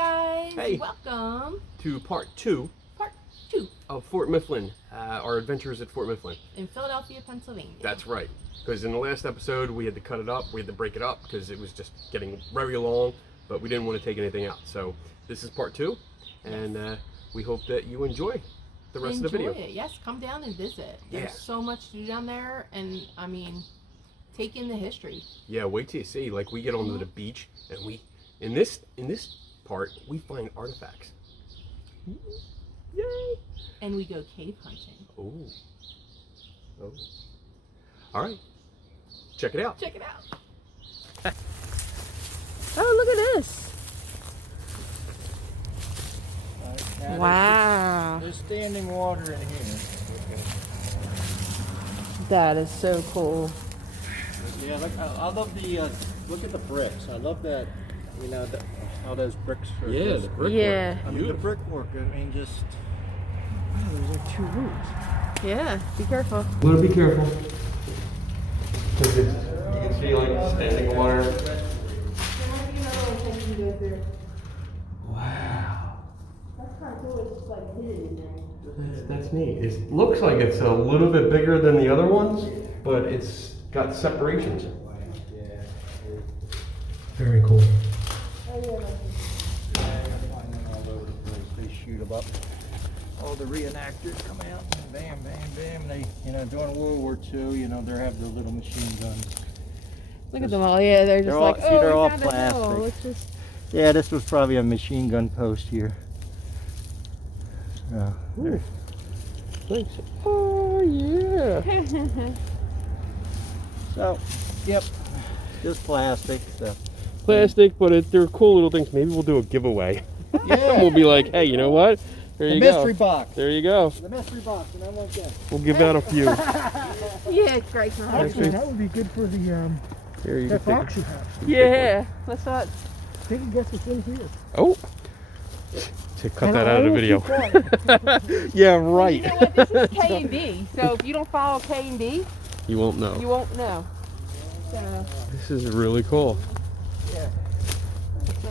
guys. Hey. Welcome To part two of Fort Mifflin, our adventures at Fort Mifflin. in Philadelphia, Pennsylvania. That's right. Because in the last episode we had to cut it up, we had to break it up because it was just getting very long, but we didn't want to take anything out. So this is part two, and we hope that you enjoy the rest of the video. Enjoy it. Yes, come down and visit. Yeah. There's so much to do down there, and I mean, take in the history. Yeah, wait till you see. Like, we get onto the beach, and we in this part we find artifacts. Yay! And we go cave hunting. Oh. All right. Check it out. Check it out. Oh, look at this. Wow. There's standing water in here. That is so cool. Yeah, look, I love the, look at the bricks. I love that, you know, how those bricks are. Yeah, just, the brickwork. Yeah. I mean, the brickwork, I mean, just, wow, there's like two rooms. Yeah, be careful. You want to be careful. Because you can see, like, standing water. Wow. That's kind of cool. It's just like hidden in there. That's neat. It looks like it's a little bit bigger than the other ones, but it's got separations. Very cool. All over the place. They shoot them up. All the reenactors come out, and bam, bam, bam. They, you know, during World War II, you know, they have their little machine guns. Look at them all. Yeah, they're just all- like, see, oh, they're we all found a hill. plastic. Let's just... Yeah, this was probably a machine gun post here. There. Thanks. Oh, yeah. So, yep, just plastic. So, Plastic, but they're cool little things. Maybe we'll do a giveaway. yeah, We'll be like, hey, you know what? There the you mystery go. box. There you go. The mystery box, and I want that. We'll give out a few. Yeah, great. Actually, that would be good for the Here you that go. box you have. Yeah, that's what. Take a guess what's in here. Oh. To cut that out of the video. Yeah, right. You know what? This is K and B. So if you don't follow K and B, You won't know. you won't know. So, This is really cool. Yeah.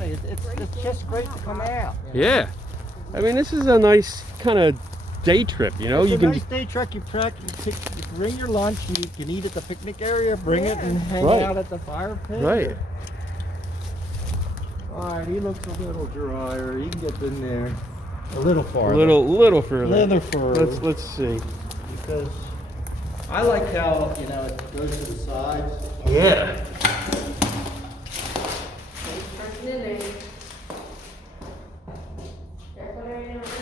It's just great to come out. You know? Yeah. I mean, this is a nice kind of day trip, you know? It's You a can nice day trek. You bring your lunch. You can eat at the picnic area. Bring it and hang Right. out at the fire pit. Right. All right, he looks a little drier. He can get in there a little A farther. little further. Little further. Let's see. Because I like how, you know, it goes to the sides. Yeah.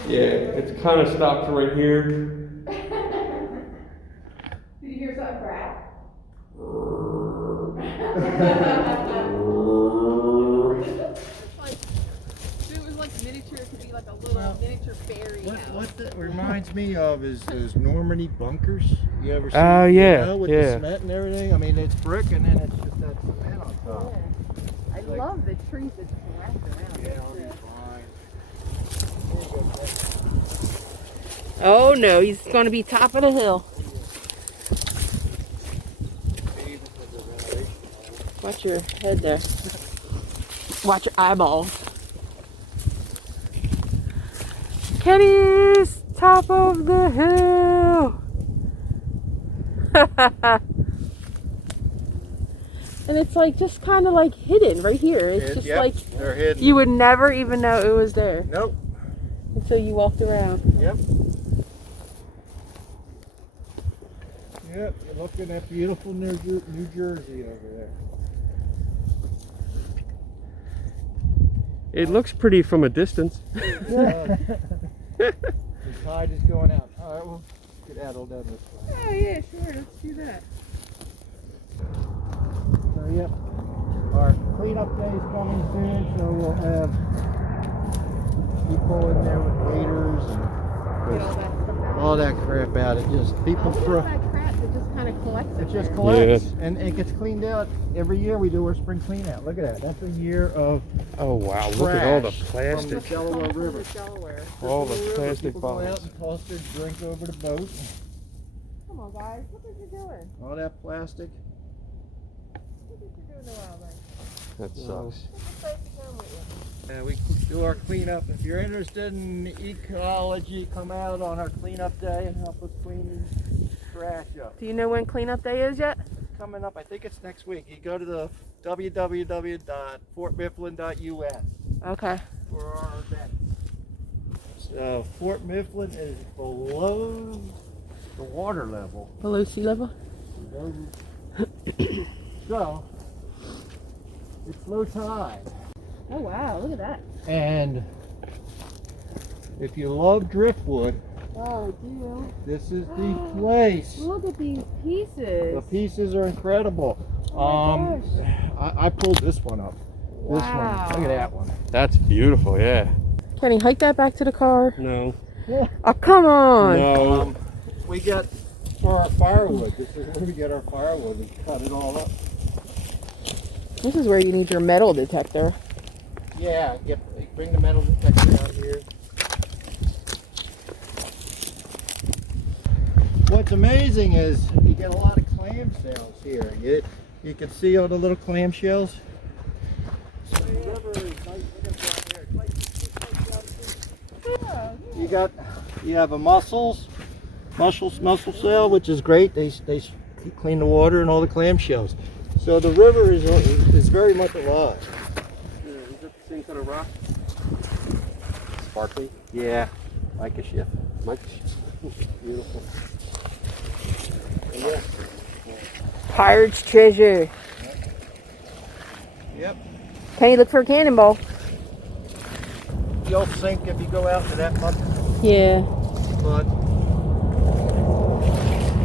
Yeah, it's kind of stopped right here. did you hear something crack? It was like miniature. It could be like a little miniature fairy house. What that reminds me of is those Normandy bunkers. You ever see? Oh, yeah, You know, with yeah. the cement and everything. I mean, it's brick and then it's just that cement on top. I love the trees that just wrap around. Yeah, I'll be fine. Oh no, he's going to be top of the hill. Watch your head there. Watch your eyeballs. Kenny's top of the hill. And it's like just kind of like hidden right here. It's just like they're hidden. you would never even know it was there Nope. until you walked around. Yep. Yep. You're looking at beautiful New Jersey over there. It looks pretty from a distance. The tide is going out. All right, we'll skedaddle down this way. Oh yeah, sure. Let's do that. So yep, our cleanup day is coming soon, so we'll have people in there with waders and Get all that stuff out. all that crap out. It just people All throw. that crap that just kind of collects. It just there. collects and it gets cleaned out every year. We do our spring clean out. Look at that. That's a year of Oh, wow. Look at all the trash plastic. from the Delaware From River. the Delaware. All the River, plastic people go out bottles. and toss their drink over the boat. Come on, guys. What are you doing? All that plastic. What did you do in the wild life? That sucks. What's the place to go with you? We do our cleanup. If you're interested in ecology, come out on our cleanup day and help us clean trash up. Do you know when cleanup day is yet? Coming up, I think it's next week. You go to the www.fortmifflin.us Okay. for our event. So Fort Mifflin is below the water level. Below sea level? So it's low tide. Oh wow, look at that. And if you love driftwood, Oh, dude. this is the place. Look at these pieces. The pieces are incredible. Oh my gosh. I pulled this one up. This Wow. one. Look at that one. That's beautiful, yeah. Kenny, hike that back to the car. No. Oh, come on. No. We get for our firewood. This is where we get our firewood. We cut it all up. This is where you need your metal detector. Yeah, bring the metal detector out here. What's amazing is you get a lot of clamshells here. You can see all the little clamshells. So the river is nice. Look at down there. It's nice. You have a mussel shell, which is great. They clean the water and all the clamshells. So the river is very much alive. Is that the same kind of rock? Sparkly? Yeah, like a ship. Beautiful. Yeah. Pirate's treasure. Yep. Kenny, look for a cannonball. You'll sink if you go out to that much, Yeah. but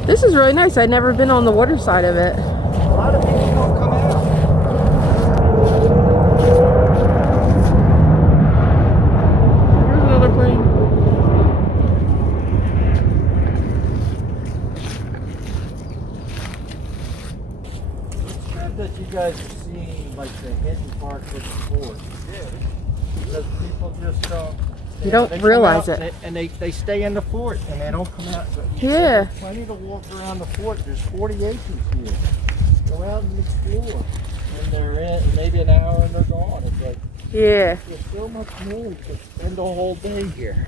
This is really nice. I've never been on the water side of it. a lot of people don't come out. Here's another plane. It's good that you guys are seeing like the hidden parts of the fort. Yeah. Because people just don't. You don't they come realize out it. and they stay in the fort and they don't come out. But Yeah. there's plenty to walk around the fort. There's 40 acres here. Go out and explore. And they're in maybe an hour and they're gone. It's like Yeah. there's so much more. You could spend a whole day here.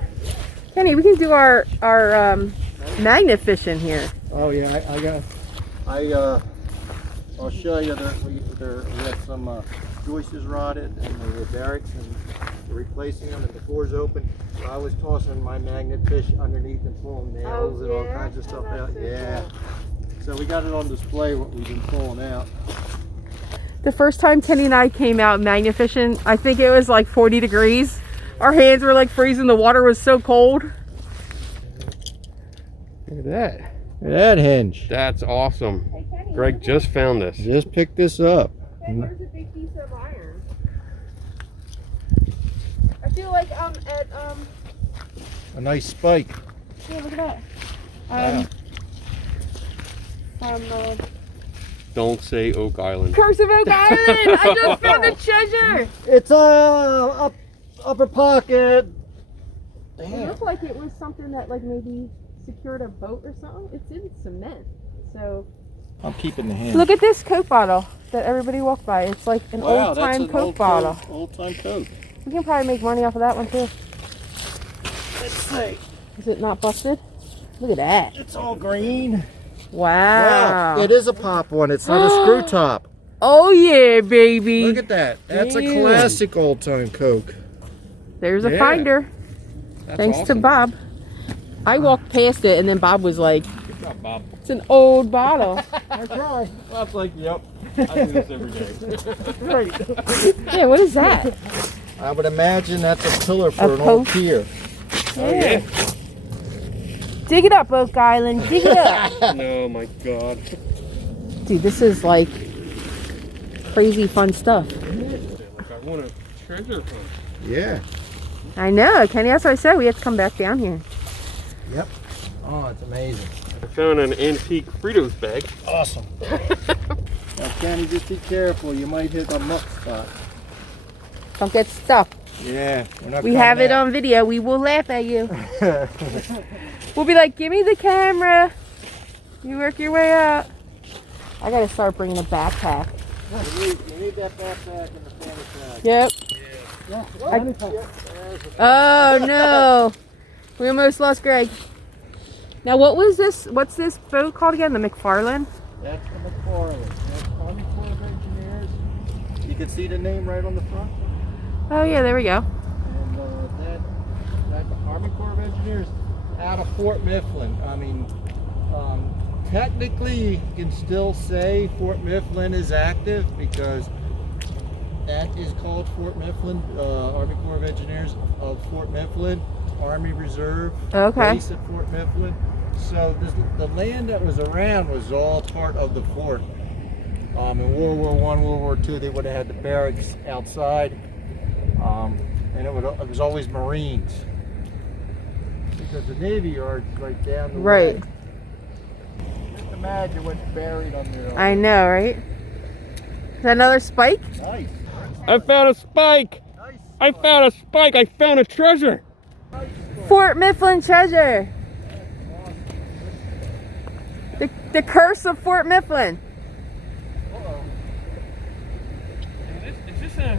Kenny, we can do our magnet fishing here. Oh yeah, I'll show you. We have some joists rotted and the derricks and we're replacing them and the doors open. So I was tossing my magnet fish underneath and pulling nails and all kinds of stuff out. Yeah. So we got it on display what we've been pulling out. The first time Kenny and I came out magnet fishing, I think it was like 40 degrees. Our hands were like freezing. The water was so cold. Look at that. Look at that hinge. That's awesome. Hey, Kenny, Greg just found this. Just picked this up. here's a big piece of iron. I feel like I'm at A nice spike. yeah, look at Wow. that. From Don't say Oak Island. Curse of Oak Island. I just found the treasure. It's upper pocket. It Damn. looked like it was something that like maybe secured a boat or something. It's in cement. So I'm keeping the hinge. look at this Coke bottle that everybody walked by. It's like an old time Coke bottle. Old time Coke. We can probably make money off of that one too. Let's see. Is it not busted? Look at that. It's all green. Wow. It is a pop one. It's not a screw top. Oh yeah, baby. Look at that. That's a Damn. classic old time Coke. There's a Yeah. finder. That's Thanks awesome. to Bob. I walked past it and then Bob was like, Good job, Bob. it's an old bottle. I try. Bob's like, yep. I do this every day. Great. Yeah, what is that? I would imagine that's a pillar for A an old post? pier. Yeah. Dig it up, Oak Island. Dig it up. No, my God. Dude, this is like crazy fun stuff. Like I want a treasure hunt. Yeah. I know, Kenny. That's what I said. We have to come back down here. Yep. Oh, it's amazing. I found an antique Fritos bag. Awesome. Now, Kenny, just be careful. You might hit a muck spot. Don't get stuck. Yeah. We're not We have it on video. We will laugh at you. We'll be like, give me the camera. You work your way out. I gotta start bringing a backpack. You need that backpack and the fanny pack. Yep. Oh no! We almost lost Greg. Now what was this? What's this boat called again? The McFarlane? That's the McFarlane. That's Army Corps of Engineers. You can see the name right on the front. Oh yeah, there we go. And that Army Corps of Engineers out of Fort Mifflin. I mean, technically you can still say Fort Mifflin is active because that is called Fort Mifflin, Army Corps of Engineers of Fort Mifflin, Army Reserve base at Fort Mifflin. So the land that was around was all part of the fort. In World War I, World War II, they would have had the barracks outside, and it was always Marines because the Navy Yard's right down the way. Just imagine what's buried under. I know, right? Is that another spike? Nice. I found a spike. I found a spike. I found a treasure. Fort Mifflin treasure. The curse of Fort Mifflin. Is this a...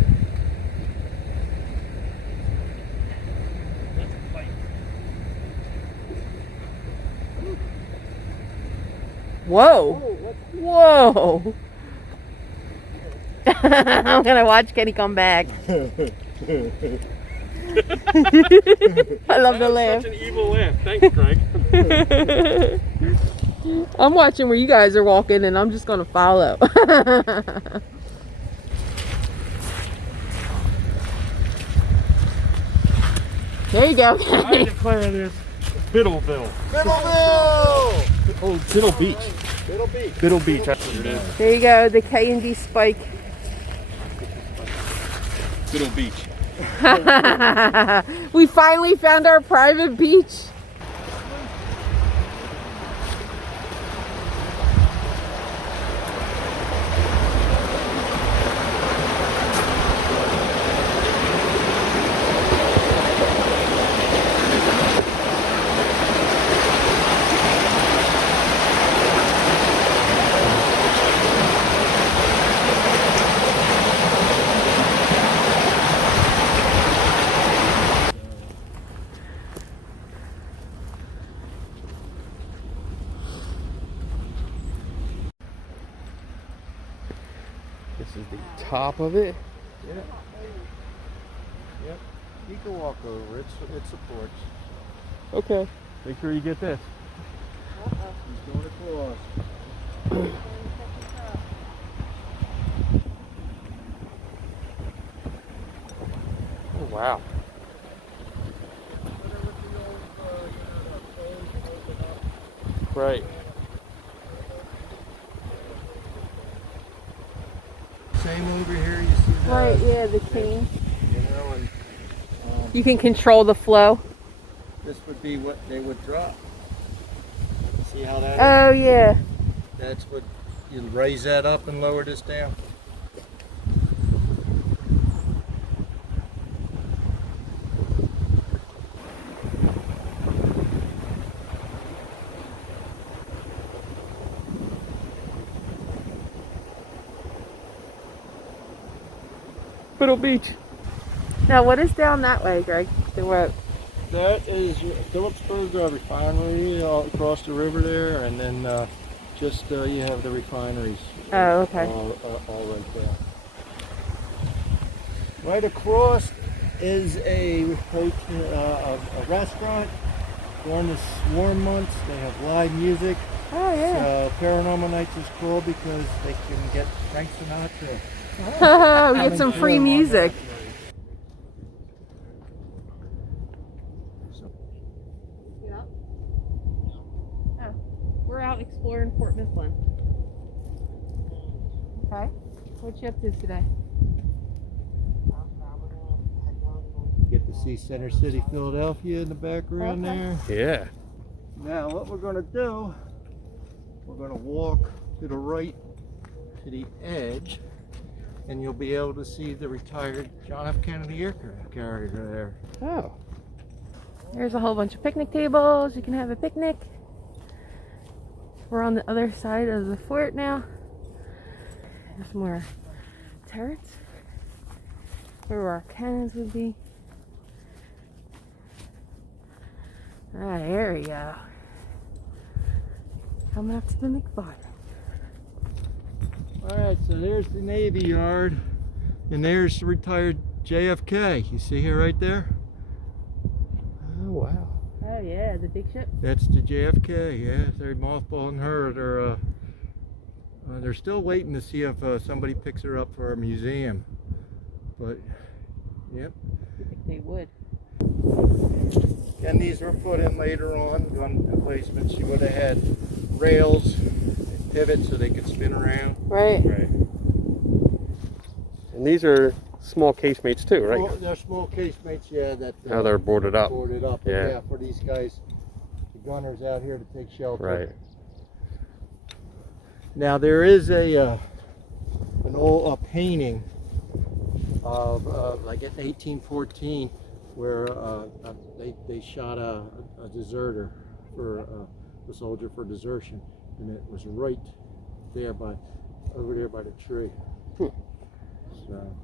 Whoa. Whoa. I'm gonna watch Kenny come back. I love the laugh. Such an evil laugh. Thanks, Greg. I'm watching where you guys are walking and I'm just gonna follow. There you go. I declare this Biddleville. Biddleville! Oh, Biddle Beach. Biddle Beach. Biddle Beach, that's what it is. There you go, the K&D spike. Biddle Beach. We finally found our private beach. This is the top of it. Yeah. Yep. You can walk over. It supports. Okay. Make sure you get this. He's going across. Oh, wow. Right. Same over here. You see that? Right, yeah, the king. You know, and You can control the flow. this would be what they would drop. See how that is? Oh, yeah. That's what you raise that up and lower this down. Biddle Beach. Now, what is down that way, Greg? The road. That is Phillipsburg refinery across the river there, and then you have the refineries. Oh, okay. All right there. Right across is a restaurant. During the warm months, they have live music. Oh, yeah. Paranormal Nights is cool because they can get Frank Sinatra. We get some free music. Yeah. Oh, we're out exploring Fort Mifflin. Okay. What you up to today? Get to see Center City, Philadelphia in the background there. Yeah. Now what we're going to do, we're going to walk to the right to the edge, and you'll be able to see the retired John F. Kennedy aircraft carrier there. Oh. There's a whole bunch of picnic tables. You can have a picnic. We're on the other side of the fort now. There's more turrets. where our cannons would be. Ah, there we go. Coming up to the McFarland. Alright, so there's the Navy Yard, and there's the retired JFK. You see here right there? Oh, wow. Oh yeah, the big ship? That's the JFK, yeah. They're mothballing her. They're still waiting to see if somebody picks her up for a museum. But, yep. I think they would. And these were put in later on, gun emplacements. You would have had rails and pivots so they could spin around. Right. Right. And these are small casemates too, right? Well, they're small casemates, yeah. That How they're boarded up. Boarded up, Yeah. for these guys, the gunners out here to take shelter. Right. Now there is an old painting of like in 1814 where they shot a deserter for a soldier for desertion, and it was right there over there by the tree. So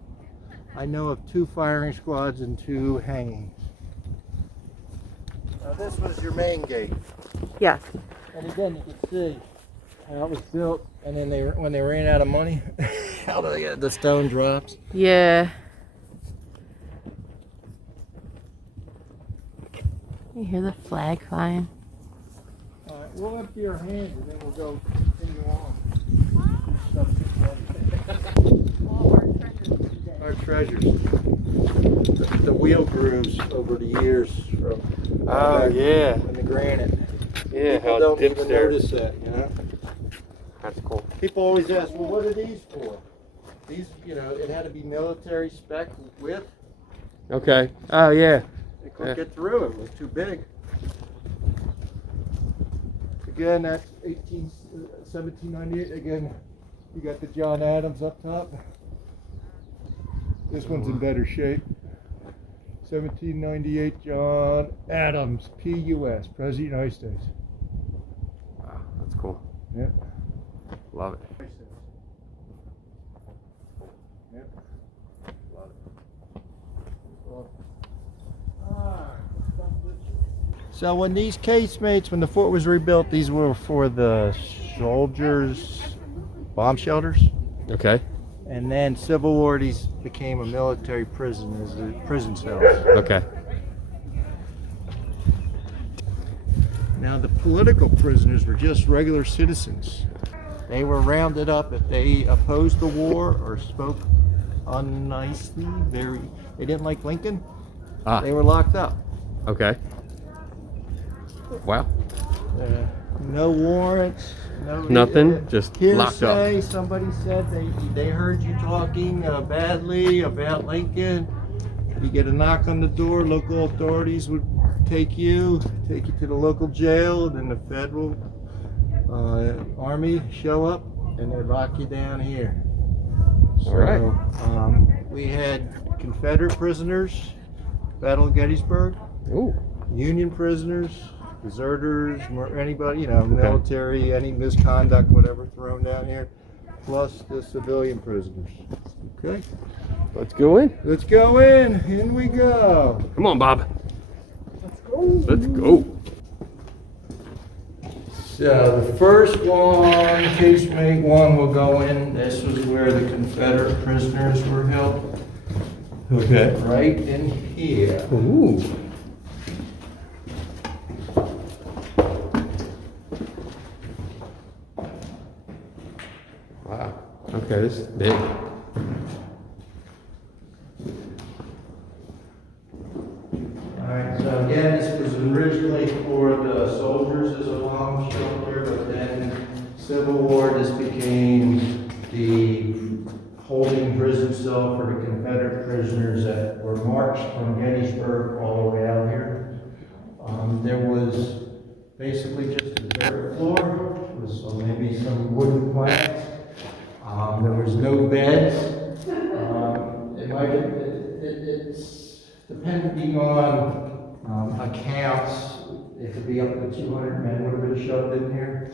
I know of 2 firing squads and 2 hangings. Now this was your main gate. Yes. And again, you can see how it was built, and then when they ran out of money, how the stone drops. Yeah. You hear the flag flying? All right, we'll empty our hands and then we'll go continue on. Our treasures. The wheel grooves over the years from Yeah. and the granite. Yeah, People how don't it dips even there. notice that, you know. That's cool. People always ask, well, what are these for? These, you know, it had to be military spec width. Okay. Oh yeah. They couldn't get through it. It was too big. Again, that's 1798. Again, you got the John Adams up top. This one's in better shape. 1798 John Adams, P.U.S., President of the United States. Wow, that's cool. Yep. Love it. Yep. Love it. So when these casemates, when the fort was rebuilt, these were for the soldiers' bomb shelters. Okay. And then Civil War, these became a military prison, as the prison cells. Okay. Now the political prisoners were just regular citizens. They were rounded up if they opposed the war or spoke unnicely. They didn't like Lincoln. Ah. They were locked up. Okay. Wow. No warrants. No Nothing. Just locked up. hearsay. Somebody said they heard you talking badly about Lincoln. You get a knock on the door. Local authorities would take you to the local jail. Then the federal army show up and they lock you down here. So, All right. We had Confederate prisoners, Battle of Gettysburg. Ooh. Union prisoners, deserters, anybody, you know, military, any misconduct, whatever, thrown down here, plus the civilian prisoners. Okay, Let's go in. let's go in. In we go. Come on, Bob. Let's go. Let's go. So the first one, casemate 1, will go in. This was where the Confederate prisoners were held. Okay. Right in here. Ooh. Wow. Okay, this is big. Alright, so again, this was originally for the soldiers as a bomb shelter, but then Civil War, this became the holding prison cell for the Confederate prisoners that were marched from Gettysburg all the way out here. There was basically just a dirt floor with maybe some wooden planks. There was no beds. It's depending on accounts, it could be up to 200 men would have been shoved in here.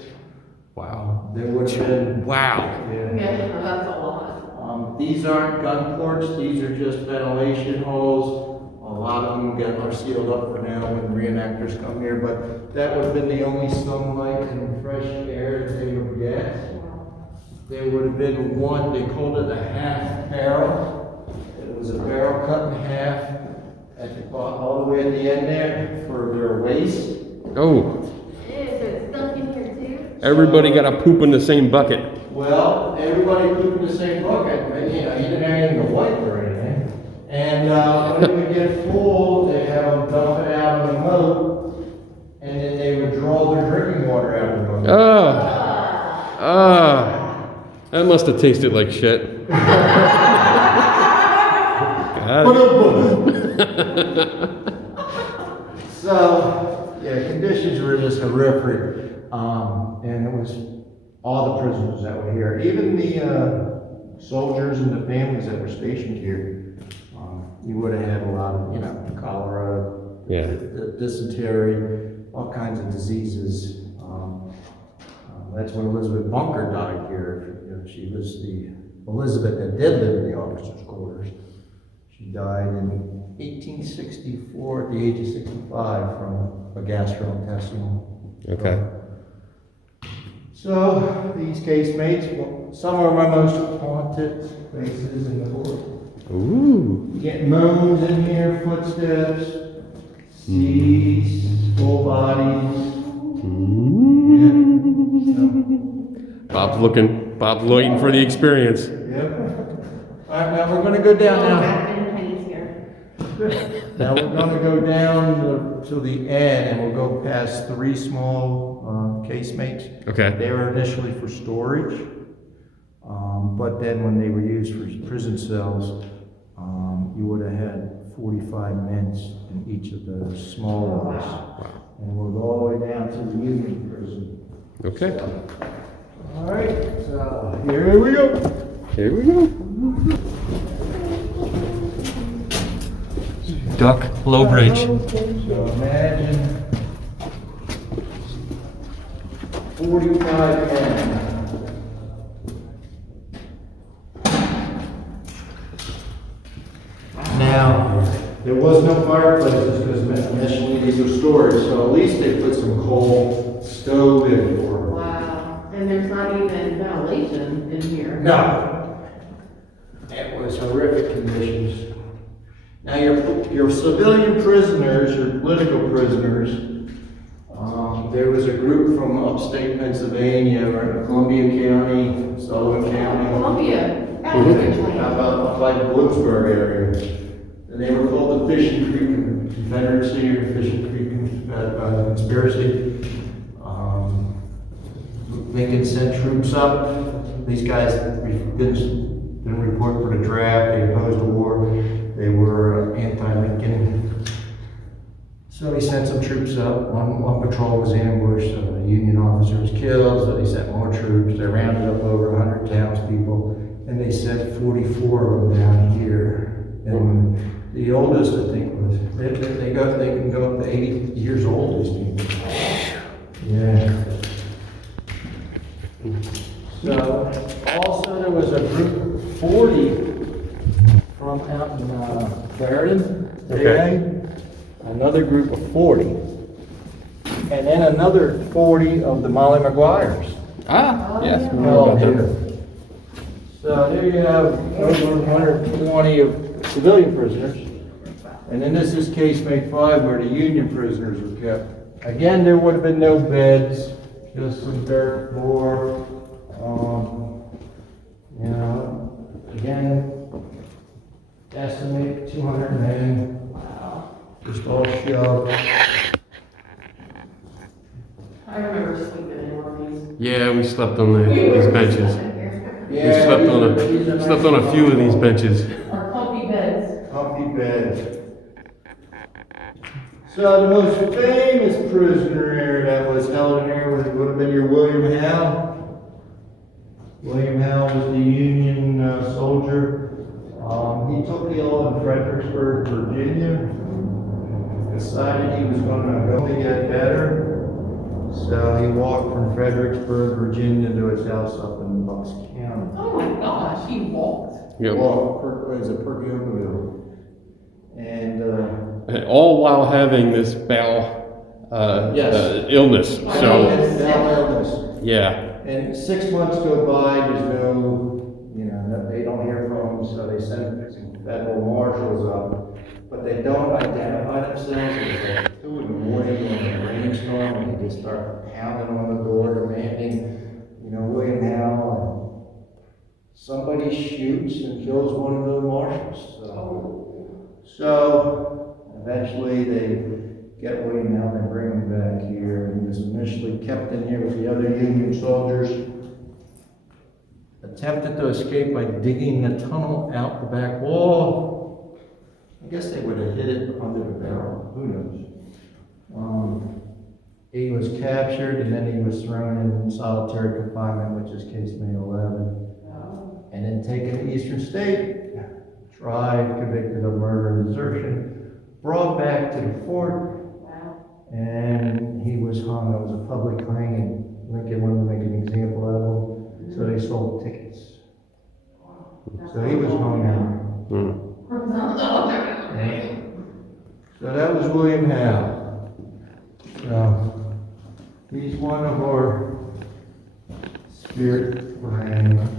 Wow. There would have been. Wow. Yeah. Yeah, that's a lot. These aren't gun ports, these are just ventilation holes. A lot of them are sealed up for now when reenactors come here, but that would have been the only sunlight and fresh air that they would get. There would have been one, they called it a half barrel. It was a barrel cut in half at the bottom, all the way at the end there for their waste. Oh, So it's stuck in here too? everybody got to poop in the same bucket. Well, everybody pooped in the same bucket, but you know, you didn't have anything to wipe or anything. And when it would get full, they have them dump it out in the moat, and then they would draw their drinking water out of the moat. That must have tasted like shit. God. So, yeah, conditions were just horrific, and it was all the prisoners that were here, even the soldiers and the families that were stationed here. You would have had a lot of, you know, cholera, Yeah. dysentery, all kinds of diseases. That's when Elizabeth Bunker died here. You know, she was the Elizabeth that did live in the officers' quarters. She died in 1864 at the age of 65 from a gastrointestinal. Okay. So these casemates, well, some of my most haunted places in the world. Ooh. You get moans in here, footsteps, seas, full bodies. Bob's waiting for the experience. Yep. All right, now we're going to go down now. Now we're going to go down to the end, and we'll go past 3 small casemates. Okay. They were initially for storage, but then when they were used for prison cells, you would have had 45 men in each of the small ones. And we'll go all the way down to the Union prison. Okay. All right, so here we go. Here we go. Duck Low Bridge. So imagine 45 men. Now, there was no fireplaces because initially these were storage, so at least they put some coal stove in for them. Wow, and there's not even ventilation in here. No. It was horrific conditions. Now, your civilian prisoners, your political prisoners, there was a group from upstate Pennsylvania, right, Columbia County, Sullivan County. Columbia. How about like Bloomsburg area? And they were called the Fishing Creek Confederacy or Fishing Creek Conspiracy. Lincoln sent troops up. These guys didn't report for the draft. They opposed the war. They were anti-Lincoln. So he sent some troops up. One patrol was ambushed. A Union officer was killed. So they sent more troops. They rounded up over 100 townspeople. And they sent 44 of them down here. And the oldest, I think, was, they can go up to 80 years old, these people. Yeah. So, also there was a group of 40 from out in Clarendon, Okay. another group of 40. And then another 40 of the Molly Maguires. Yes. we know Held about them. here. So there you have over 120 of civilian prisoners. And then this is casemate 5 where the Union prisoners were kept. Again, there would have been no beds, just some dirt floor. You know, again, estimate 200 men. Wow. Just all shoved. I remember sleeping in one of these. Yeah, we slept on these benches. We Yeah, slept these are on a few of these benches. Or comfy beds. Comfy beds. So the most famous prisoner here that was held in here would have been your William Howe. William Howe was the Union soldier. He took the oath in Fredericksburg, Virginia. Decided he was going to go to get better. So he walked from Fredericksburg, Virginia to his house up in Bucks County. Oh my gosh, he walked. Yep. Well, is it Perkiopoville? And all while having this bowel Yes. illness. So bowel illness. yeah. And 6 months go by, there's no, they don't hear from them, so they send some federal marshals up. But they don't identify themselves. It's like 2 in the morning during a rainstorm, and they just start pounding on the door, demanding, William Howe. And somebody shoots and kills one of the marshals. So eventually they get William Howe and bring him back here. And he was initially kept in here with the other Union soldiers. Attempted to escape by digging a tunnel out the back wall. I guess they would have hit it under the barrel. Who knows? He was captured and then he was thrown in solitary confinement, which is casemate 11. And then taken to Eastern State, tried, convicted of murder and desertion, brought back to the fort, and he was hung. It was a public hanging. Lincoln wanted to make an example out of him, so they sold tickets. So he was hung out. So that was William Howe. So he's one of our spirit animals.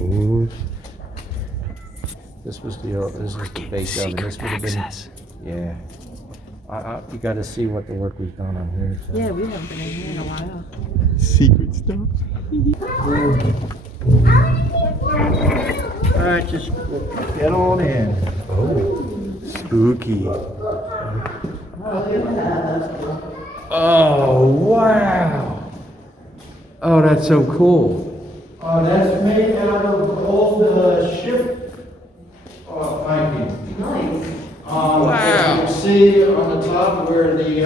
Ooh. This is the base of it. This would have been, yeah. You got to see what the work we've done on here. So. Yeah, we haven't been in here in a while. Secret stuff. All right, just get on in. Oh, spooky. Oh, wow. Oh, that's so cool. That's made out of old ship planking. Nice. Wow. You can see on the top where the,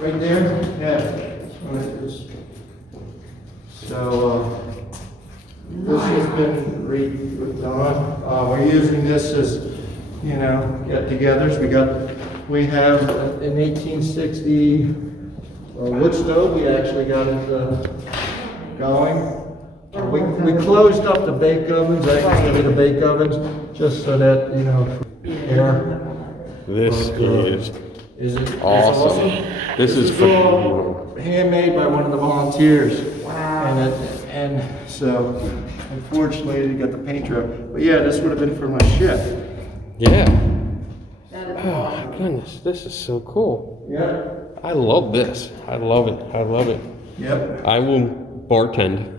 right there, yeah, that's what it is. So, this has been redone. We're using this as, get-togethers. We have in 1860 wood stove. We actually got it going. We closed up the bake ovens. I used the bake ovens just so that air. This Is it awesome. This is all handmade by one of the volunteers. Wow. And so, unfortunately, you got the paint job. But yeah, this would have been for my ship. Yeah. Oh my goodness, this is so cool. Yeah. I love this. I love it. I love it. Yep. I will bartend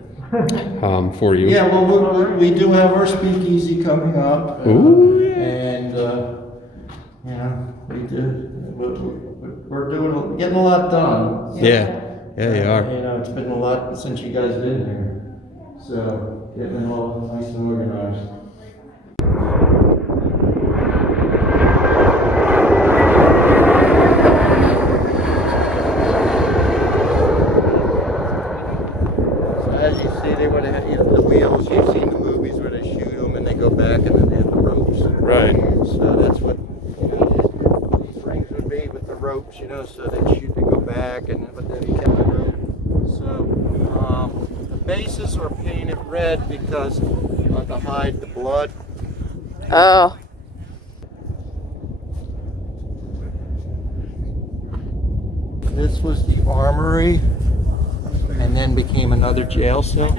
for you. Yeah, well, we do have our speakeasy coming up. Ooh, yeah. And, we do. We're getting a lot done. Yeah. Yeah, you are. It's been a lot since you guys been here. So, getting it all nice and organized. As you see, they would have the wheels. You've seen the movies where they shoot them and they go back and then they have the ropes. Right. So that's what these rings would be with the ropes, so they'd shoot and go back, but then you kept the rope. So the bases are painted red because to hide the blood. Oh. This was the armory. And then became another jail cell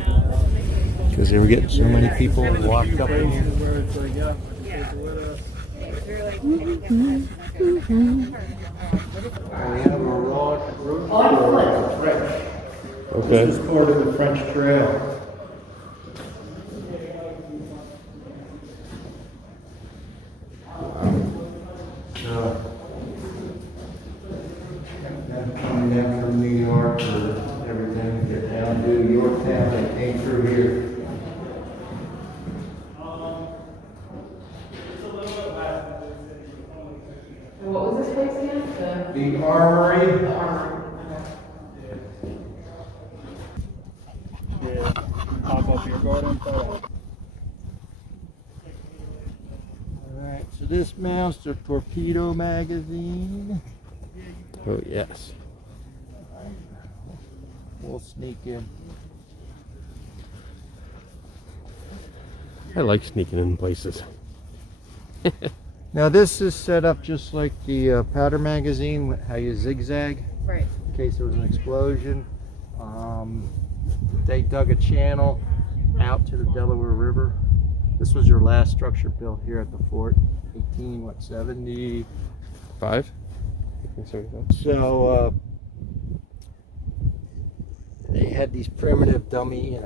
because they were getting so many people locked up in here. We have a road for French. Okay. This is part of the French Trail. Coming down from New York or everything, get down to Yorktown, they came through here. What was this place again? The Armory. The Armory. Yeah, pop up your garden photo. Alright, So this mounts the torpedo magazine. Oh yes. We'll sneak in. I like sneaking in places. Now this is set up just like the powder magazine, how you zigzag Right. in case there was an explosion. They dug a channel out to the Delaware River. This was your last structure built here at the fort, 1870. 5? So they had these primitive dummy,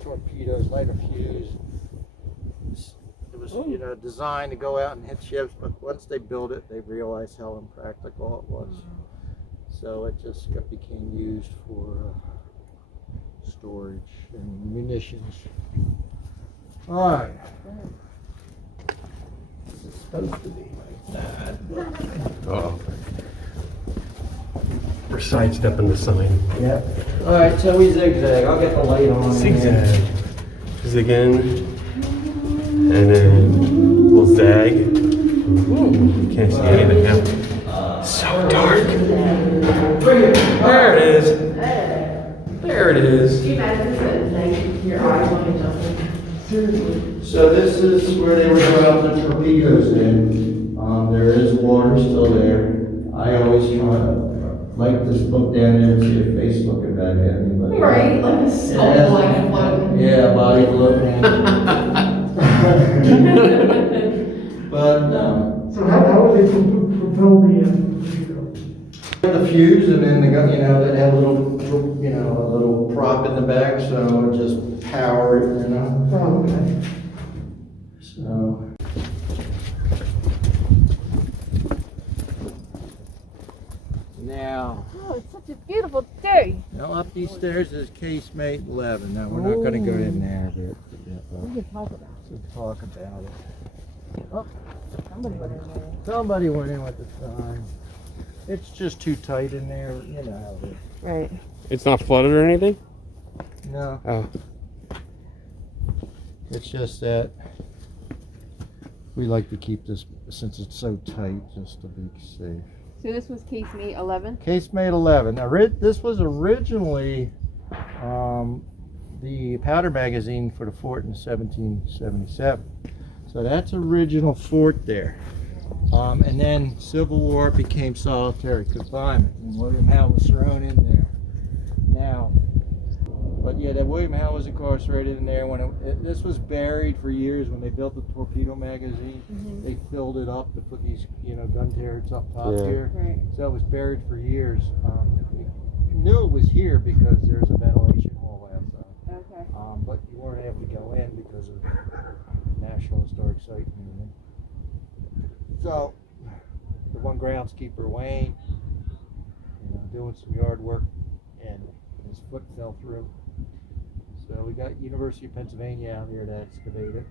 torpedoes, lighter fuse. It was, designed to go out and hit ships, but once they built it, they realized how impractical it was. So it just became used for storage and munitions. All right. This is supposed to be like that. Uh-oh. We're sidestepping the sign. Yeah. All right, so we zigzag. I'll get the light on. Zigzag. Zig in. And then we'll zag. Ooh, can't see anything now. So dark. There it is. There it is. You imagine that your eyes want to jump in? So this is where they were dropping the torpedoes in. There is water still there. I always try to like this look down there and see a face looking back at me. But Right, like a skull like floating. yeah, body floating. But So how would they propel the fuse, and then the gun, they'd have a little prop in the back, so it just power it, Oh, okay. So. Now, Oh, it's such a beautiful day. now up these stairs is casemate 11. Now we're not going to go in there, but We can talk about we'll talk about it. it. Oh, somebody went in there. Somebody went in with the sign. It's just too tight in there, you know how it is. Right. It's not flooded or anything? No, Oh. it's just that we like to keep this, since it's so tight, just to be safe. So this was casemate 11? Casemate 11. Now, this was originally the powder magazine for the fort in 1777. So that's original fort there. And then Civil War it became solitary confinement, and William Howe was thrown in there. Now, but yeah, that William Howe was incarcerated in there when this was buried for years. When they built the torpedo magazine, they filled it up to put these, gun turrets up top here. Right. So it was buried for years. We knew it was here because there's a ventilation hall outside. Okay. But you weren't able to go in because of National Historic Site movement. So the one groundskeeper, Wayne, doing some yard work, and his foot fell through. So we got University of Pennsylvania out here to excavate it.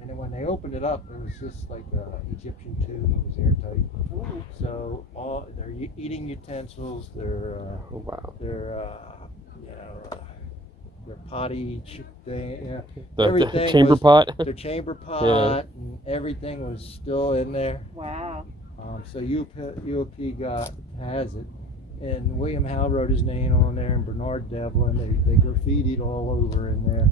And then when they opened it up, it was just like an Egyptian tomb. It was airtight. So all their eating utensils, their Oh, wow. their potty thing, The everything chamber was, pot? their chamber pot, and everything was still in there. Wow. So UOP has it, and William Howe wrote his name on there, and Bernard Devlin. They graffitied all over in there,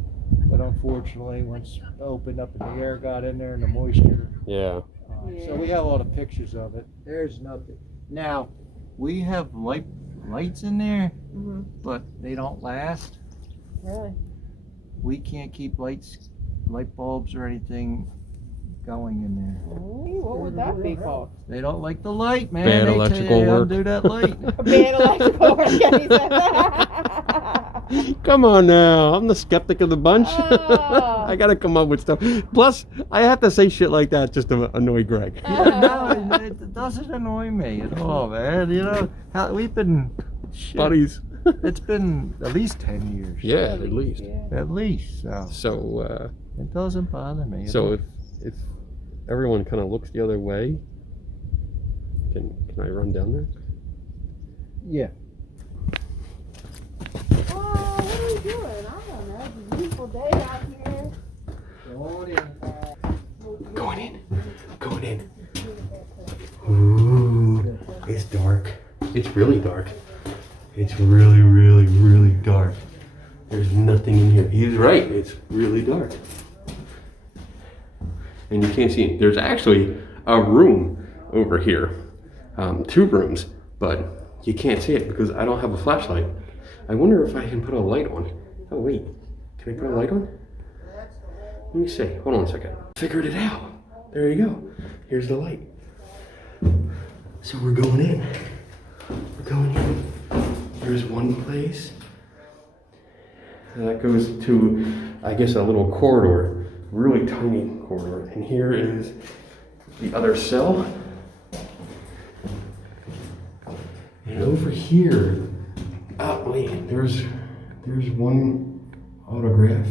but unfortunately, once it opened up and the air got in there and the moisture. Yeah. So we have all the pictures of it. There's nothing. Now we have lights in there, but they don't last. Really? We can't keep light bulbs or anything going in there. What would that be called? They don't like the light, man. Bad They electrical don't work. do that light. Bad electrical work. Yeah, he said that. Come on now. I'm the skeptic of the bunch. Oh. I gotta come up with stuff. Plus, I have to say shit like that just to annoy Greg. No, it doesn't annoy me at all, man. We've been Buddies. It's been at least 10 years. Yeah, at least. Yeah. At least. So, It doesn't bother me. at so all. if everyone kind of looks the other way, can I run down there? Yeah. Oh, what are we doing? I don't know. It's a beautiful day out here. Go on in. Going in. going in. Ooh, it's dark. It's really dark. It's really, really, really dark. There's nothing in here. He's right. It's really dark. And you can't see it. There's actually a room over here. 2 rooms, but you can't see it because I don't have a flashlight. I wonder if I can put a light on. Oh wait, can I put a light on? Let me see, hold on a second. Figured it out. There you go. Here's the light. So we're going in. We're going in. There's one place. That goes to, I guess, a little corridor. Really tiny corridor. And here is the other cell. And over here, oh wait, there's one autograph.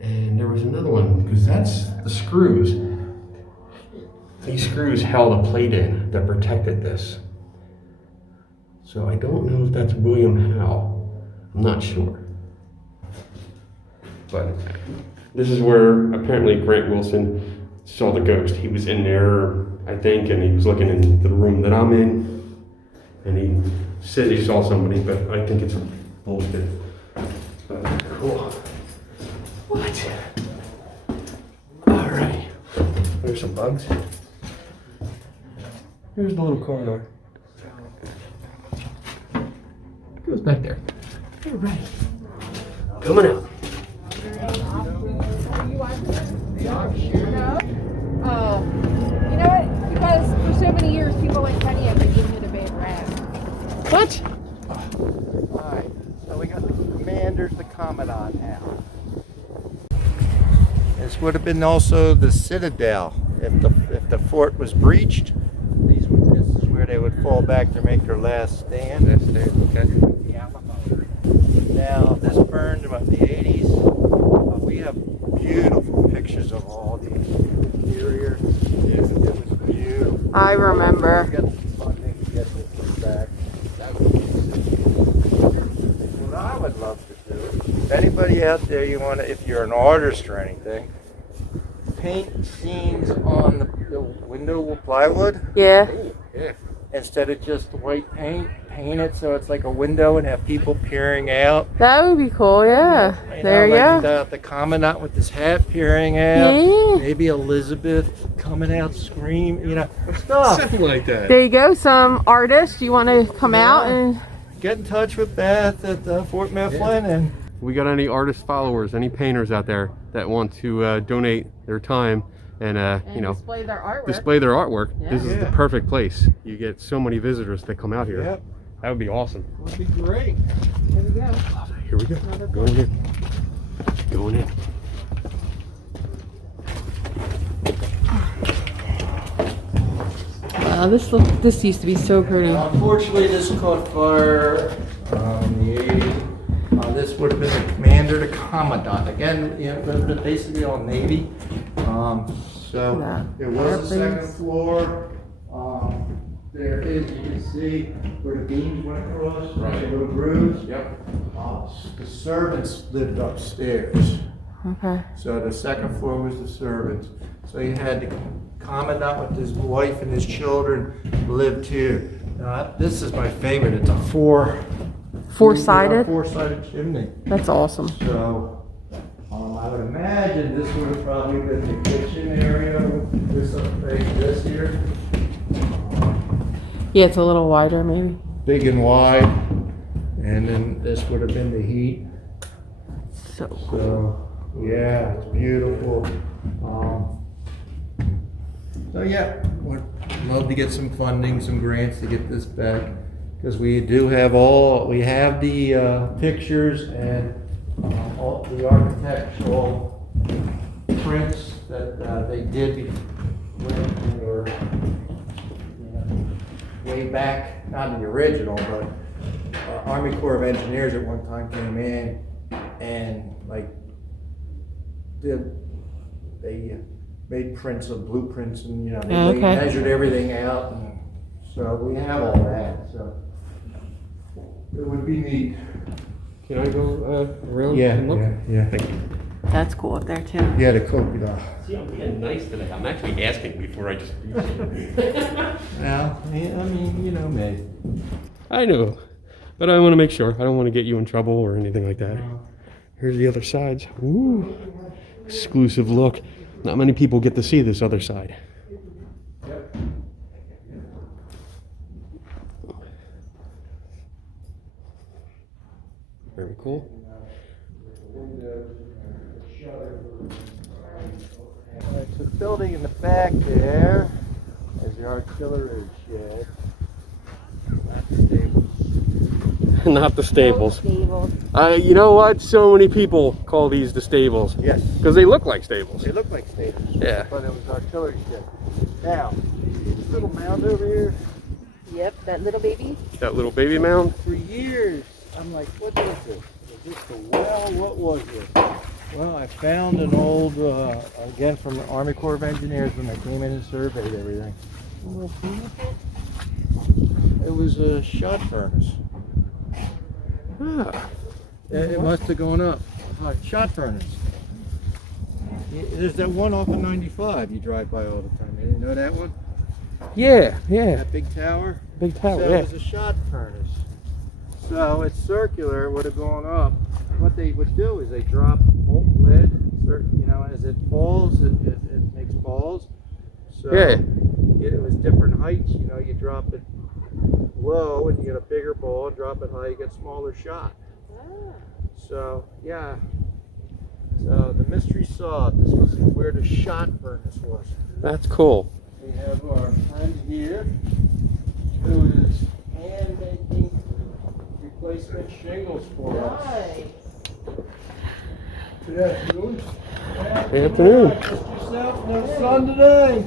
And there was another one, because that's the screws. These screws held a plate in that protected this. So I don't know if that's William Howe. I'm not sure. But this is where apparently Grant Wilson saw the ghost. He was in there, I think, and he was looking in the room that I'm in. And he said he saw somebody, but I think it's bullshit. But cool. What? Alright. There's some bugs. There's the little corridor. It goes back there. Alright. Coming out. Oh, you know what? Because for so many years, people like Penny have been giving it a bad rap. What? Alright, so we got the commanders, the commandant now. This would have been also the citadel. If the fort was breached, this is where they would fall back to make their last stand. Okay. Now, this burned about the 80s. We have beautiful pictures of all the interior. It was beautiful. I remember. We got some funding to get this back. What I would love to do, if anybody out there if you're an artist or anything, paint scenes on the window with plywood. Yeah. Yeah. Instead of just white paint it so it's like a window and have people peering out. That would be cool, yeah. There you go. The commandant with his hat peering out. Yeah. Maybe Elizabeth coming out screaming, stuff. Something like that. There you go, some artists. You want to come out and... Get in touch with Beth at Fort Mifflin and... We got any artist followers, any painters out there that want to donate their time and display their artwork. display their artwork, Yeah. this is the perfect place. You get so many visitors that come out here. Yep. That would be awesome. Would be great. There we go. Here we go. Going in. Going in. Wow, this used to be so pretty. Unfortunately, this caught fire in the 80s. This would have been the commander, the commandant. Again, they're basically all Navy. So Yeah. there was a second floor. There is, you can see where the beams went across, Right. the little grooves. Yep. The servants lived upstairs. Okay. So the second floor was the servants. So you had the commandant with his wife and his children lived here. Now, this is my favorite. It's a Four-sided? four-sided chimney. That's awesome. So I would imagine this would have probably been the kitchen area with this here. Yeah, it's a little wider maybe. Big and wide. And then this would have been the heat. So So yeah, it's beautiful. So yeah, would love to get some funding, some grants to get this back, because we do have the pictures and all the architectural prints that they did when they were way back, not in the original, but Army Corps of Engineers at one time came in and they made prints of blueprints and they measured everything out, and so we have all that. So it would be neat. Can I go around Yeah, and look? yeah. Thank you. That's cool up there too. Yeah, the coconut. See, I'm being nice today. I'm actually asking before I just do something. Well, I mean, you know me. I know, but I want to make sure. I don't want to get you in trouble or anything like that. Here's the other sides. Ooh, exclusive look. Not many people get to see this other side. Very cool. Alright, so the building in the back there is the artillery shed. Not the stables. Not the stables. Stables. You know what? So many people call these the stables. Yes. Because they look like stables. They look like stables. Yeah. But it was artillery shed. Now, this little mound over here, Yep, that little baby. That little baby mound. for years, I'm like, what is this? Is this a well? What was this? Well, I found an old, again from the Army Corps of Engineers when they came in and surveyed everything. It was a shot furnace. Ah. It must have gone up. Shot furnace. There's that one off of 95 you drive by all the time. You know that one? Yeah, yeah. That big tower? Big tower, So yeah. it was a shot furnace. So it's circular, it would have gone up. What they would do is they drop molten lead, you know, as it falls, it makes balls. So Yeah. it was different heights, you know, you drop it low and you get a bigger ball, drop it high, you get smaller shot. So, yeah. So the mystery solved. This was where the shot furnace was. That's cool. We have our friend here who is hand making replacement shingles for us. Good afternoon. Good afternoon. Yourself, no son today.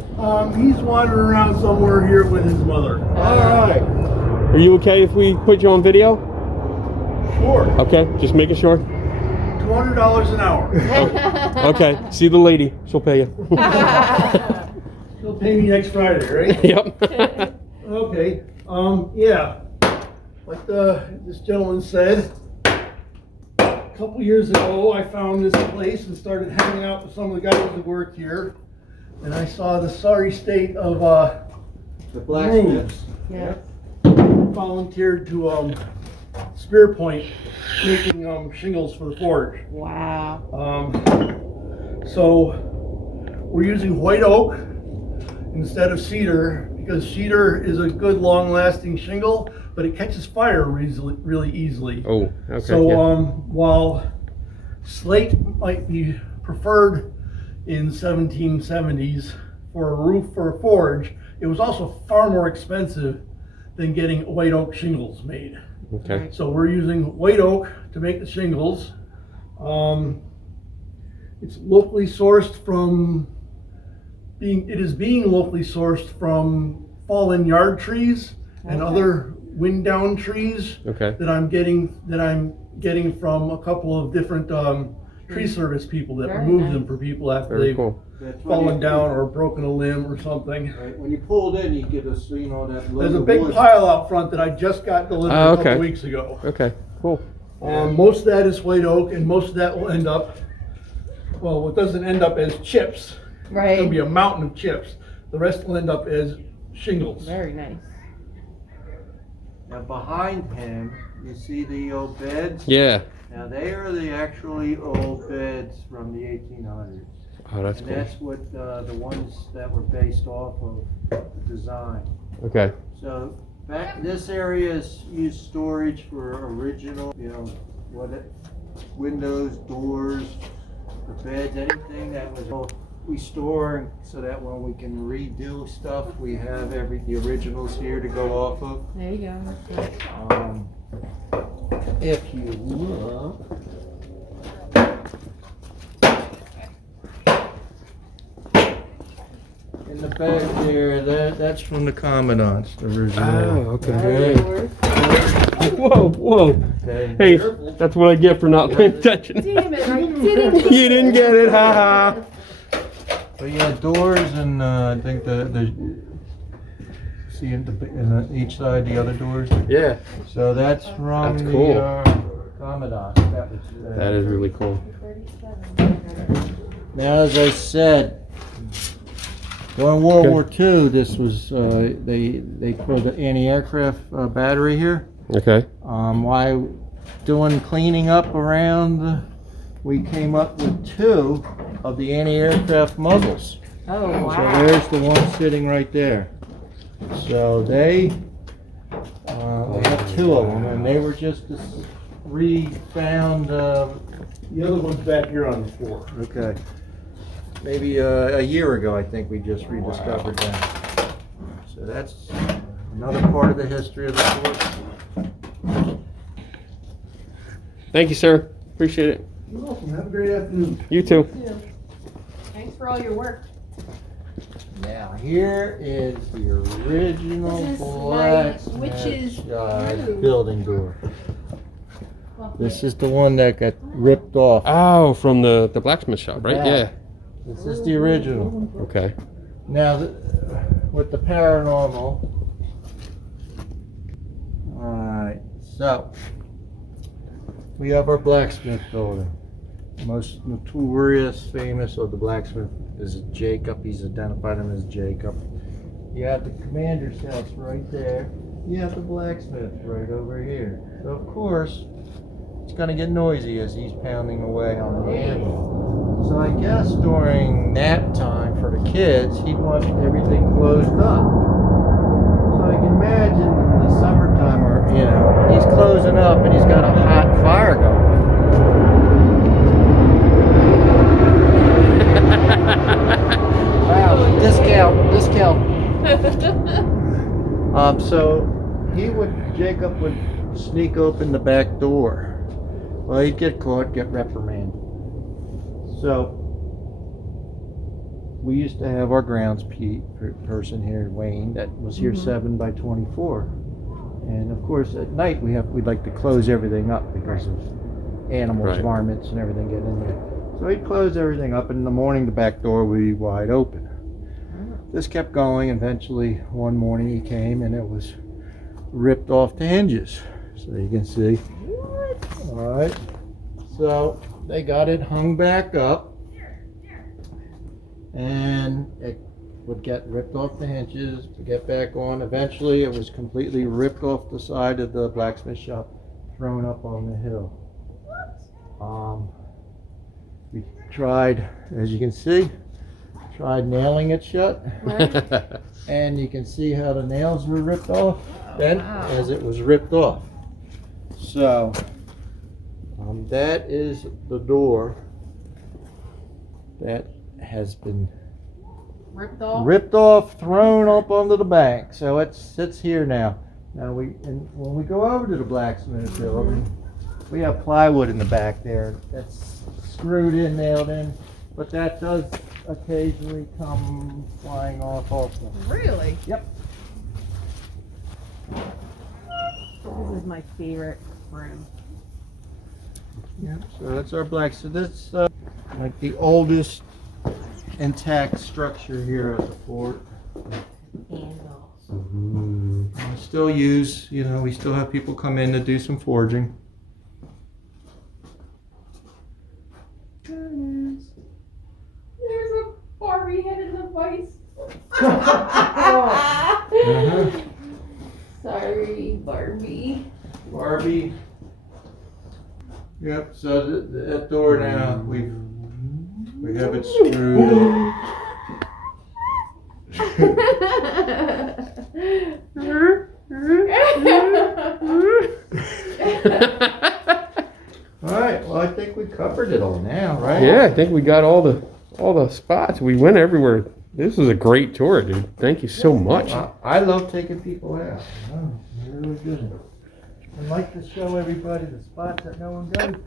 He's wandering around somewhere here with his mother. All right. Are you okay if we put you on video? Sure. Okay, just making sure. $200 an hour. Okay, see the lady. She'll pay you. He'll pay me next Friday, right? Yep. Okay. Yeah. Like this gentleman said, a couple years ago, I found this place and started hanging out with some of the guys that work here, and I saw the sorry state of The blacksmiths. Yeah. volunteered to Spear Point making shingles for the forge. Wow. So we're using white oak instead of cedar because cedar is a good long-lasting shingle, but it catches fire really easily. Oh, okay. So yeah. while slate might be preferred in 1770s for a roof for a forge, it was also far more expensive than getting white oak shingles made. Okay. So we're using white oak to make the shingles. It's locally sourced from it is being locally sourced from fallen yard trees and other wind down trees Okay. that I'm getting from a couple of different tree service people that Very remove nice. them for people after Very they've cool. That's when fallen you- down or broken a limb or something. Right, when you pulled in, you get us, you know, that load There's a of big wood. pile out front that I just got delivered Oh, a couple okay. weeks ago. Okay. Cool. Most of that is white oak, and most of that will end up, well, what doesn't end up as chips. It'll be Right. a mountain of chips. The rest will end up as shingles. Very nice. Now behind him, you see the old beds? Yeah. Now they are the actually old beds from the 1800s. Oh, that's And cool. that's what the ones that were based off of the design. Okay. So back this area is used storage for original, you know, windows, doors, the beds, anything that was we store so that when we can redo stuff, we have the originals here to go off of. There you go. If you look. In the back there, that's from the Commandant's original. Oh, okay. Whoa, whoa. Okay. Hey, that's what I get for not paying attention. Damn it, I didn't. You didn't get it, haha. But yeah, doors and I think the see in each side the other doors. Yeah. So that's from That's cool. the commandant. That was, That is really cool. now, as I said, during World War II, this was they put an anti-aircraft battery here. Okay. While doing cleaning up around, we came up with 2 of the anti-aircraft muzzles. Oh, So wow. there's the one sitting right there. So they have 2 of them, and they were just re-found. The other one's back here on the floor. Okay, maybe a year ago, I think we just rediscovered them. So that's another part of the history of the fort. Thank you, sir. Appreciate it. You're welcome. Have a great afternoon. You too. Thanks for all your work. Now here is the original This is blacksmith my witch's room. building door. This is the one that got ripped off. Oh, from the blacksmith shop, right? Yeah. Yeah. This is the original. Okay. Now, with the paranormal. Alright, so we have our blacksmith building. Most notorious, famous of the blacksmith is Jacob. He's identified him as Jacob. You have the commander's house right there. You have the blacksmith right over here. So of course, it's going to get noisy as he's pounding away on the anvil. So I guess during nap time for the kids, he'd want everything closed up. So I can imagine in the summertime, or he's closing up and he's got a hot fire going. Wow, discount. So Jacob would sneak open the back door. Well, he'd get caught, get reprimanded. So we used to have our grounds person here, Wayne, that was here 7 by 24. And of course, at night we'd like to close everything up because of animals, Right. varmints, and everything getting in there. So he'd close everything up, and in the morning the back door would be wide open. This kept going. Eventually, one morning he came, and it was ripped off the hinges. So you can see. What? All right. So they got it hung back up, and it would get ripped off the hinges to get back on. Eventually, it was completely ripped off the side of the blacksmith shop, thrown up on the hill. We tried, as you can see, nailing it shut, and you can see how the nails were ripped off then as it was ripped off. So that is the door that has been Ripped off? thrown up onto the bank. So it sits here now. Now when we go over to the blacksmith building, we have plywood in the back there that's screwed in, nailed in, but that does occasionally come flying off also. Really? Yep. This is my favorite room. Yeah, so that's our blacksmith. That's like the oldest intact structure here at the fort. Candles. Still use, we still have people come in to do some forging. There's a Barbie head in the vice. Sorry, Barbie. Barbie. Yep, so that door now, we have it screwed Alright, well I think we covered it all now, right? Yeah, I think we got all the spots. We went everywhere. This was a great tour, dude. Thank you so much. I love taking people out. Oh, you're really good. I like to show everybody the spots that no one goes to.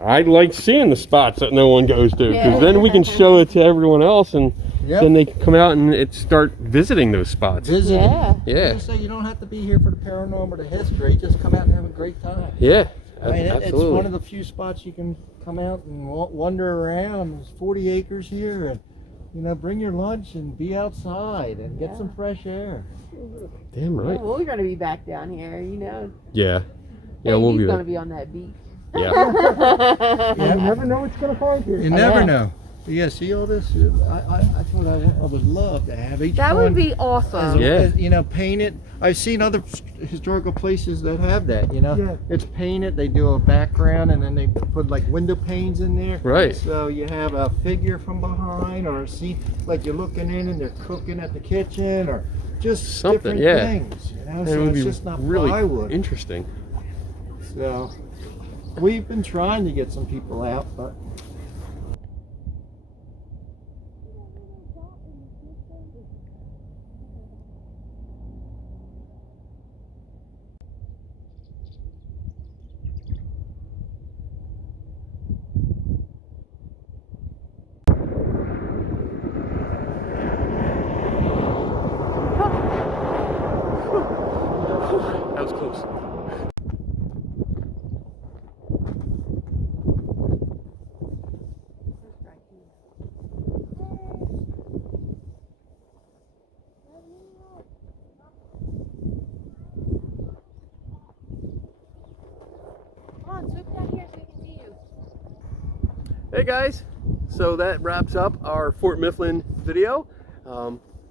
I like seeing the spots that no one goes to, because then we can show it to everyone else, and then they can come out and start visiting those spots. Visiting. Yeah. Just say you don't have to be here for the paranormal or the history. Just come out and have a great time. Yeah. I mean, it's Absolutely. one of the few spots you can come out and wander around. There's 40 acres here, and bring your lunch and be outside and get some fresh air. Damn right. Well, we're gonna be back down here, Yeah. Yeah, Hey, we'll he's be gonna there. be on that beach. Yeah. You never know what's gonna find here. You I never know. know. Yeah, see all this? I thought I would love to have each That one. would be awesome. Yeah. As, you know, painted. I've seen other historical places that have that, you know. Yeah. It's painted, they do a background and then they put like window panes in there. Right. So you have a figure from behind or a scene, like you're looking in and they're cooking at the kitchen or just Something, different yeah. things, you know. It So would it's be just not really plywood. interesting. So we've been trying to get some people out, but That was close. Come on, swoop down here so we can see you. Hey guys, so that wraps up our Fort Mifflin video.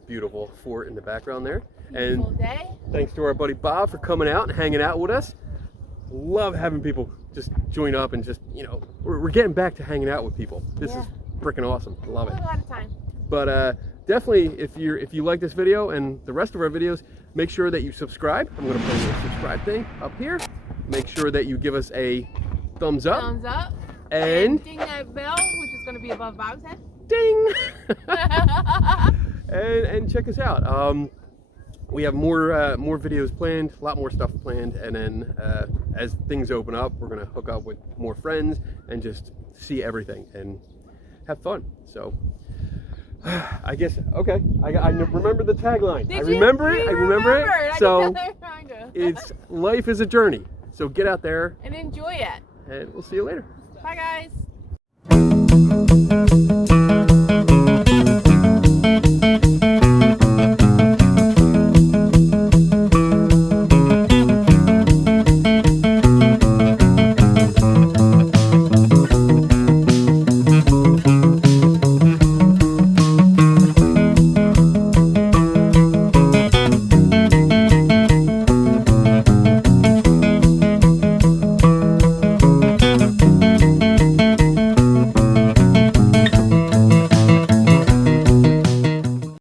Beautiful fort in the background there. Beautiful And day. thanks to our buddy Bob for coming out and hanging out with us. Love having people just join up and just, you know, we're getting back to hanging out with people. This is freaking awesome. Love it. A lot of time. But definitely, if you like this video and the rest of our videos, make sure that you subscribe. I'm going to put a subscribe thing up here. Make sure that you give us a thumbs up. Thumbs up. And ding that bell, which is going to be above Bob's head. ding! and check us out. We have more videos planned, a lot more stuff planned, and then as things open up, we're gonna hook up with more friends and just see everything and have fun. So I guess okay. I remember the tagline. I remember it. I remember it. So it's life is a journey. So get out there and enjoy it. and we'll see you later. Bye guys.